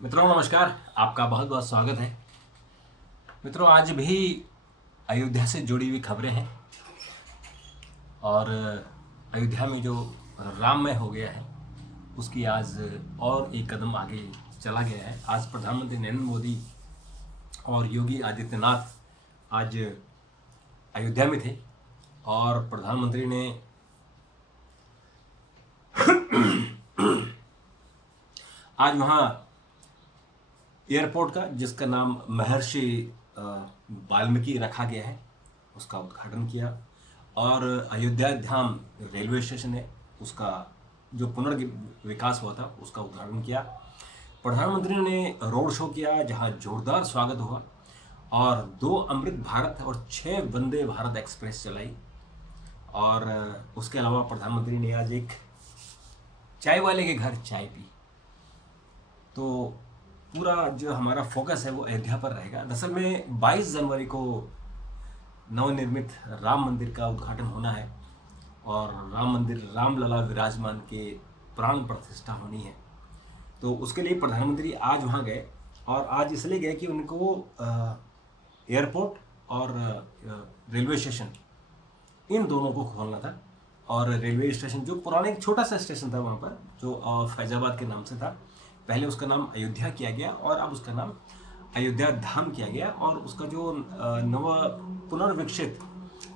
मित्रों नमस्कार। आपका बहुत बहुत स्वागत है। मित्रों आज भी अयोध्या से जुड़ी हुई खबरें हैं और अयोध्या में जो राममय हो गया है उसकी आज और एक कदम आगे चला गया है। आज प्रधानमंत्री नरेंद्र मोदी और योगी आदित्यनाथ आज अयोध्या में थे और प्रधानमंत्री ने आज वहाँ एयरपोर्ट का जिसका नाम महर्षि वाल्मीकि रखा गया है उसका उद्घाटन किया और अयोध्या धाम रेलवे स्टेशन है उसका जो पुनर्विकास हुआ था उसका उद्घाटन किया। प्रधानमंत्री ने रोड शो किया जहां जोरदार स्वागत हुआ और 2 अमृत भारत और 6 वंदे भारत एक्सप्रेस चलाई। और उसके अलावा प्रधानमंत्री ने आज एक चाय वाले के घर चाय पी। तो पूरा जो हमारा फोकस है वो अयोध्या पर रहेगा। दरअसल में 22 जनवरी को नवनिर्मित राम मंदिर का उद्घाटन होना है और राम मंदिर रामलला विराजमान के प्राण प्रतिष्ठा होनी है। तो उसके लिए प्रधानमंत्री आज वहाँ गए और आज इसलिए गए कि उनको एयरपोर्ट और रेलवे स्टेशन इन दोनों को खोलना था। और रेलवे स्टेशन जो पुराना एक छोटा सा स्टेशन था वहाँ पर जो फैजाबाद के नाम से था, पहले उसका नाम अयोध्या किया गया और अब उसका नाम अयोध्या धाम किया गया। और उसका जो नव पुनर्विकसित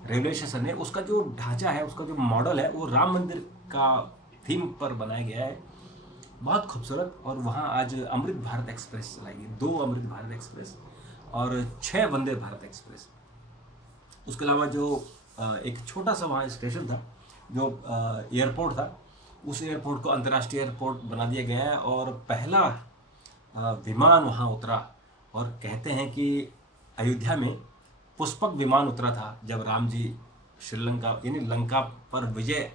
रेलवे स्टेशन है उसका जो ढांचा है उसका जो मॉडल है वो राम मंदिर का थीम पर बनाया गया है, बहुत खूबसूरत। और वहाँ आज अमृत भारत एक्सप्रेस चलाएगी, 2 अमृत भारत एक्सप्रेस और 6 वंदे भारत एक्सप्रेस। उसके अलावा जो एक छोटा सा वहाँ स्टेशन था जो एयरपोर्ट था, उस एयरपोर्ट को अंतर्राष्ट्रीय एयरपोर्ट बना दिया गया है और पहला विमान वहाँ उतरा। और कहते हैं कि अयोध्या में पुष्पक विमान उतरा था जब राम जी श्रीलंका यानी लंका पर विजय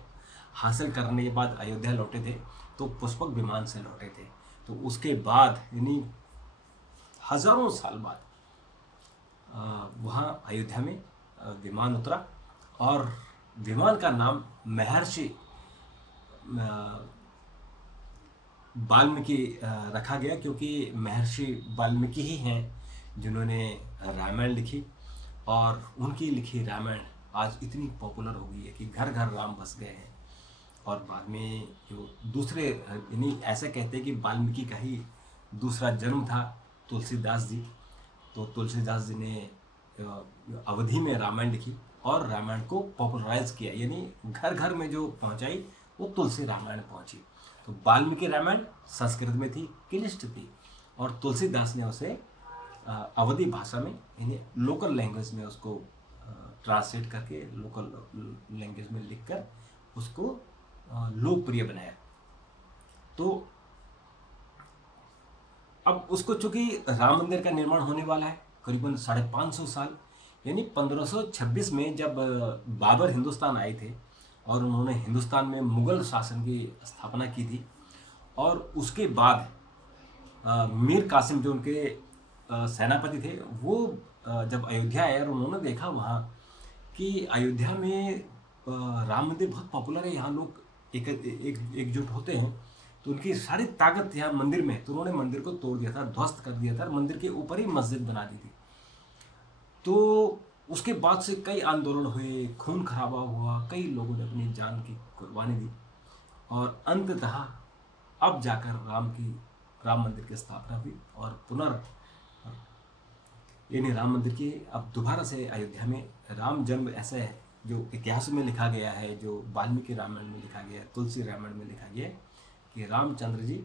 हासिल करने के बाद अयोध्या लौटे थे, तो पुष्पक विमान से लौटे थे। तो उसके बाद यानी हजारों साल बाद वहाँ अयोध्या में विमान उतरा और विमान का नाम महर्षि वाल्मीकि रखा गया, क्योंकि महर्षि वाल्मीकि ही हैं जिन्होंने रामायण लिखी और उनकी लिखी रामायण आज इतनी पॉपुलर हो गई है कि घर घर राम बस गए हैं। और बाद में जो दूसरे यानी ऐसे कहते हैं कि वाल्मीकि का ही दूसरा जन्म था तुलसीदास जी। तो तुलसीदास जी ने अवधि में रामायण लिखी और रामायण को पॉपुलराइज किया, यानी घर घर में जो पहुंचाई वो तुलसी रामायण पहुंची। तो वाल्मीकि रामायण संस्कृत में थी, क्लिष्ट थी, और तुलसीदास ने उसे अवधि भाषा में यानी लोकल लैंग्वेज में उसको ट्रांसलेट करके लोकल लैंग्वेज में लिखकर उसको लोकप्रिय बनाया। तो अब उसको चूंकि राम मंदिर का निर्माण होने वाला है करीबन 550 साल, यानी 1526 में जब बाबर हिंदुस्तान आए थे और उन्होंने हिंदुस्तान में मुगल शासन की स्थापना की थी। और उसके बाद मीर कासिम जो उनके सेनापति थे वो जब अयोध्या आए और उन्होंने देखा वहाँ कि अयोध्या में राम मंदिर बहुत पॉपुलर है, यहाँ लोग एकजुट होते हैं, तो उनकी सारी ताकत यहाँ मंदिर में है। तो उन्होंने मंदिर को तोड़ दिया था, ध्वस्त कर दिया था, मंदिर के ऊपर ही मस्जिद बना दी थी। तो उसके बाद से कई आंदोलन हुए, खून खराबा हुआ, कई लोगों ने अपनी जान की कुर्बानी दी और अंततः अब जाकर राम मंदिर की स्थापना हुई और यानी राम मंदिर की अब दोबारा से अयोध्या में राम जन्म ऐसा है जो इतिहास में लिखा गया है, जो वाल्मीकि रामायण में लिखा गया है, तुलसी रामायण में लिखा गया है कि रामचंद्र जी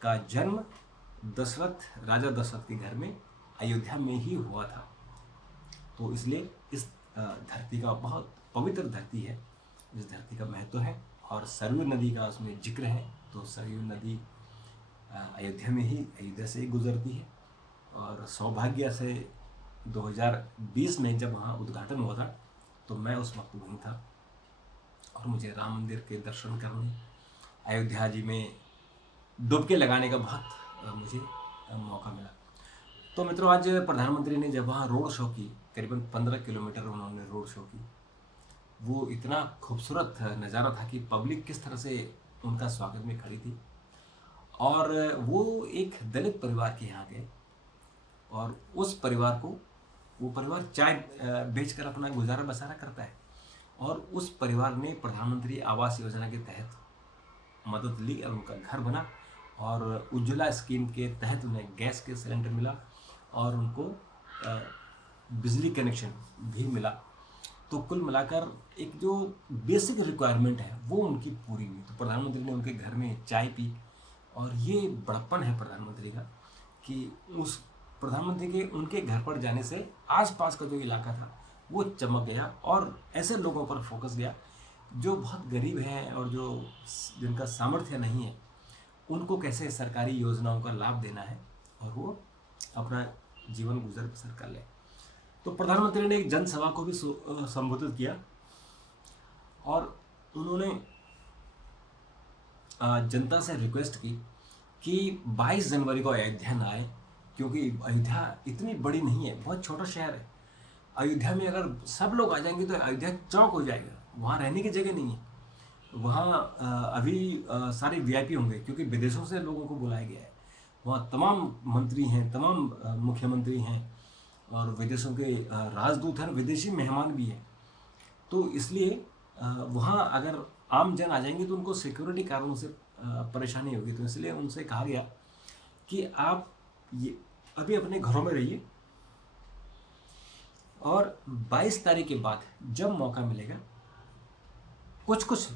का जन्म राजा दशरथ के घर में अयोध्या में ही हुआ था। तो इसलिए इस धरती का बहुत पवित्र धरती है, इस धरती का महत्व है और सरयू नदी का उसमें जिक्र है। तो सरयू नदी अयोध्या से गुजरती है और सौभाग्य से 2020 में जब वहाँ उद्घाटन हुआ था तो मैं उस वक्त वहीं था और मुझे राम मंदिर के दर्शन करने, अयोध्या जी में डुबकी लगाने का बहुत मुझे मौका मिला। तो मित्रों आज प्रधानमंत्री ने जब वहाँ रोड शो की, करीबन 15 किलोमीटर उन्होंने रोड शो की, वो इतना खूबसूरत नज़ारा था कि पब्लिक किस तरह से उनका स्वागत में खड़ी थी। और वो एक दलित परिवार के यहाँ गए और उस परिवार को, वो परिवार चाय बेचकर अपना गुजारा बसारा करता है, और उस परिवार ने प्रधानमंत्री आवास योजना के तहत मदद ली और उनका घर बना, और उज्ज्वला स्कीम के तहत उन्हें गैस के सिलेंडर मिला और उनको बिजली कनेक्शन भी मिला। तो कुल मिलाकर एक जो बेसिक रिक्वायरमेंट है वो उनकी पूरी हुई। तो प्रधानमंत्री ने उनके घर में चाय पी, और ये बड़प्पन है प्रधानमंत्री का कि उस प्रधानमंत्री के उनके घर पर जाने से आसपास का जो इलाका था वो चमक गया, और ऐसे लोगों पर फोकस गया जो बहुत गरीब हैं और जो जिनका सामर्थ्य नहीं है, उनको कैसे सरकारी योजनाओं का लाभ देना है और वो अपना जीवन गुजर बसर कर ले। तो प्रधानमंत्री ने एक जनसभा को भी संबोधित किया, और उन्होंने जनता से रिक्वेस्ट की कि 22 जनवरी को अयोध्या न आए, क्योंकि अयोध्या इतनी बड़ी नहीं है, बहुत छोटा शहर है। अयोध्या में अगर सब लोग आ जाएंगे तो अयोध्या चौक हो जाएगा, वहाँ रहने की जगह नहीं है। वहाँ अभी सारे वीआईपी होंगे, क्योंकि विदेशों से लोगों को बुलाया गया है। वहाँ तमाम मंत्री हैं, तमाम मुख्यमंत्री हैं, और विदेशों के राजदूत हैं, विदेशी मेहमान भी हैं। तो इसलिए वहाँ अगर आम जन आ जाएंगे तो उनको सिक्योरिटी कारणों से परेशानी होगी। तो इसलिए उनसे कहा गया कि आप ये अभी अपने घरों में रहिए, और 22 तारीख के बाद जब मौका मिलेगा कुछ कुछ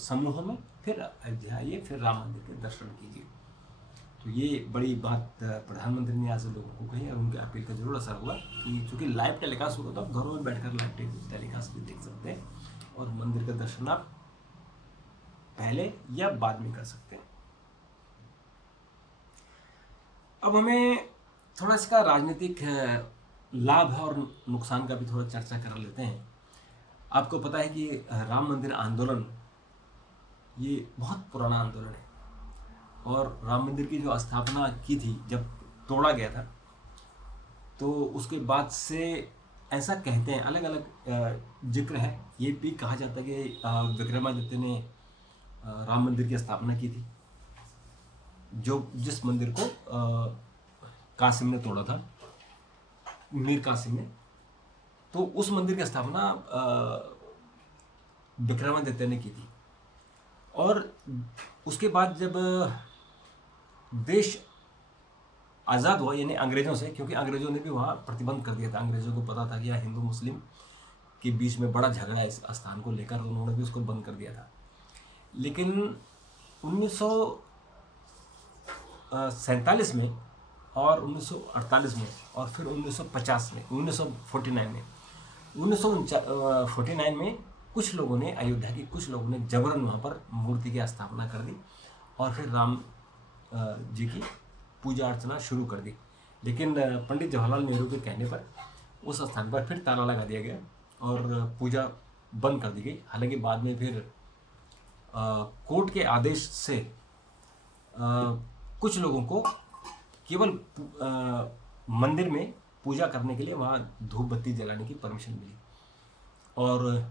समूहों में फिर अयोध्या आइए, फिर राम मंदिर के दर्शन कीजिए। तो ये बड़ी बात प्रधानमंत्री ने आज लोगों को कही, और उनके अपील का जरूर असर हुआ कि चूँकि लाइव टेलीकास्ट होगा तो आप घरों में बैठकर लाइव टेलीकास्ट भी देख सकते हैं, और मंदिर का दर्शन आप पहले या बाद में कर सकते हैं। अब हमें थोड़ा इसका राजनीतिक लाभ और नुकसान का भी थोड़ा चर्चा कर लेते हैं। आपको पता है कि राम मंदिर आंदोलन ये बहुत पुराना आंदोलन है, और राम मंदिर की जो स्थापना की थी जब तोड़ा गया था, तो उसके बाद से ऐसा कहते हैं, अलग अलग जिक्र है, ये भी कहा जाता है कि विक्रमादित्य ने राम मंदिर की स्थापना की थी, जो जिस मंदिर को कासिम ने तोड़ा था, मीर कासिम ने। तो उस मंदिर की स्थापना विक्रमादित्य ने की थी, और उसके बाद जब देश आज़ाद हुआ, यानी अंग्रेज़ों से, क्योंकि अंग्रेज़ों ने भी वहाँ प्रतिबंध कर दिया था, अंग्रेज़ों को पता था कि यहाँ हिंदू मुस्लिम के बीच में बड़ा झगड़ा है इस स्थान को लेकर, उन्होंने भी उसको बंद कर दिया था। लेकिन 1947 में और 1948 में और फिर 1950 में, 1949 में कुछ लोगों ने, अयोध्या के कुछ लोगों ने जबरन वहाँ पर मूर्ति की स्थापना कर दी, और फिर राम जी की पूजा अर्चना शुरू कर दी। लेकिन पंडित जवाहरलाल नेहरू के कहने पर उस स्थान पर फिर ताला लगा दिया गया और पूजा बंद कर दी गई। हालांकि बाद में फिर कोर्ट के आदेश से कुछ लोगों को केवल मंदिर में पूजा करने के लिए वहाँ धूप बत्ती जलाने की परमिशन मिली, और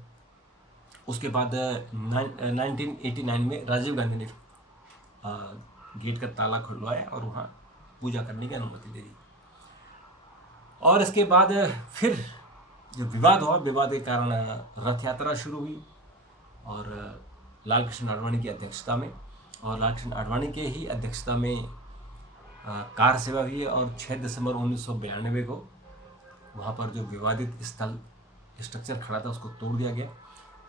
उसके बाद 1989 में राजीव गांधी ने गेट का ताला खुलवाया और वहाँ पूजा करने की अनुमति दे दी। और इसके बाद फिर जो विवाद हुआ, विवाद के कारण रथ यात्रा शुरू हुई, और लाल कृष्ण आडवाणी की अध्यक्षता में, और लाल कृष्ण आडवाणी के ही अध्यक्षता में कार सेवा हुई, और 6 दिसंबर 1992 को वहाँ पर जो विवादित स्ट्रक्चर खड़ा था उसको तोड़ दिया गया,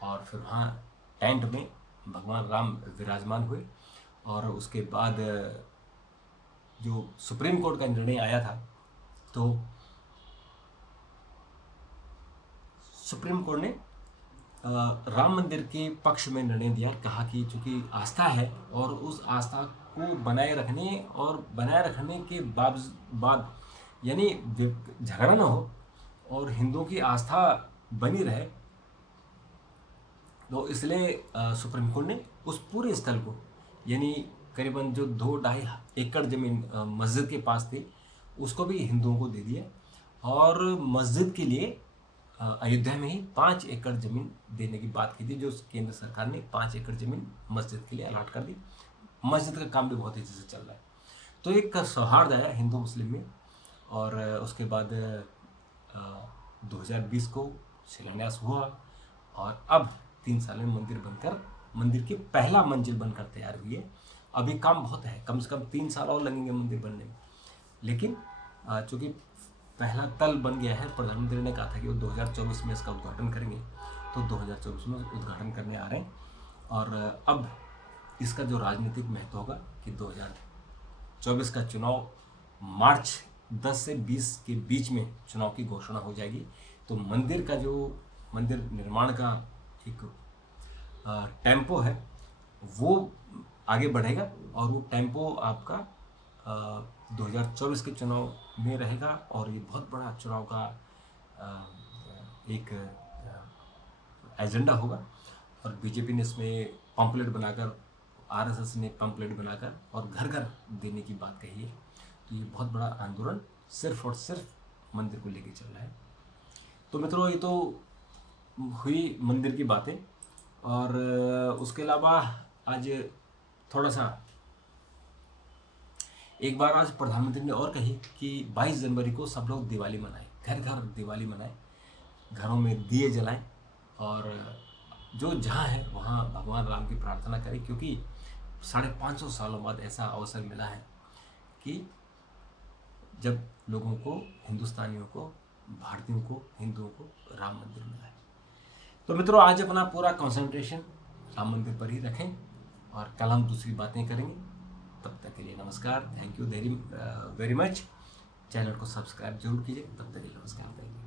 और फिर वहाँ टेंट में भगवान राम विराजमान हुए। और उसके बाद जो सुप्रीम कोर्ट का निर्णय आया था, तो सुप्रीम कोर्ट ने राम मंदिर के पक्ष में निर्णय दिया, कहा कि चूँकि आस्था है और उस आस्था को बनाए रखने के बाद यानी झगड़ा ना हो और हिंदुओं की आस्था बनी रहे, तो इसलिए सुप्रीम कोर्ट ने उस पूरे स्थल को, यानी करीबन जो 2-2.5 एकड़ ज़मीन मस्जिद के पास थी, उसको भी हिंदुओं को दे दिया, और मस्जिद के लिए अयोध्या में ही 5 एकड़ ज़मीन देने की बात की थी, जो केंद्र सरकार ने 5 एकड़ ज़मीन मस्जिद के लिए अलॉट कर दी। मस्जिद का काम भी बहुत तेज़ी से चल रहा है। तो एक सौहार्द आया हिंदू मुस्लिम में। और उसके बाद 2020 को शिलान्यास हुआ और अब 3 साल में मंदिर बनकर, मंदिर की पहला मंजिल बनकर तैयार हुई है। अभी काम बहुत है, कम से कम 3 साल और लगेंगे मंदिर बनने में। लेकिन चूँकि पहला तल बन गया है, प्रधानमंत्री ने कहा था कि वो 2024 में इसका उद्घाटन करेंगे, तो 2024 में उद्घाटन करने आ रहे हैं। और अब इसका जो राजनीतिक महत्व होगा कि 2024 का चुनाव मार्च 10 से 20 के बीच में चुनाव की घोषणा हो जाएगी। तो मंदिर का जो मंदिर निर्माण का एक टेम्पो है वो आगे बढ़ेगा, और वो टेम्पो आपका 2024 के चुनाव में रहेगा। और ये बहुत बड़ा चुनाव का एक एजेंडा होगा। और बीजेपी ने इसमें पम्पलेट बनाकर, आरएसएस ने पम्पलेट बनाकर और घर घर देने की बात कही है। तो ये बहुत बड़ा आंदोलन सिर्फ और सिर्फ मंदिर को लेके चल रहा है। तो मित्रों, ये तो हुई मंदिर की बातें। और उसके अलावा आज थोड़ा सा एक बार आज प्रधानमंत्री ने और कही कि 22 जनवरी को सब लोग दिवाली मनाएं, घर घर दिवाली मनाएं, घरों में दिए जलाएं और जो जहाँ है वहाँ भगवान राम की प्रार्थना करें, क्योंकि 550 सालों बाद ऐसा अवसर मिला है कि जब लोगों को, हिंदुस्तानियों को, भारतीयों को, हिंदुओं को राम मंदिर मिला है। तो मित्रों, आज अपना पूरा कंसंट्रेशन राम मंदिर पर ही रखें और कल हम दूसरी बातें करेंगे। तब तक के लिए नमस्कार, thank you very much. Channel को सब्सक्राइब जरूर कीजिए। तब तक के लिए नमस्कार।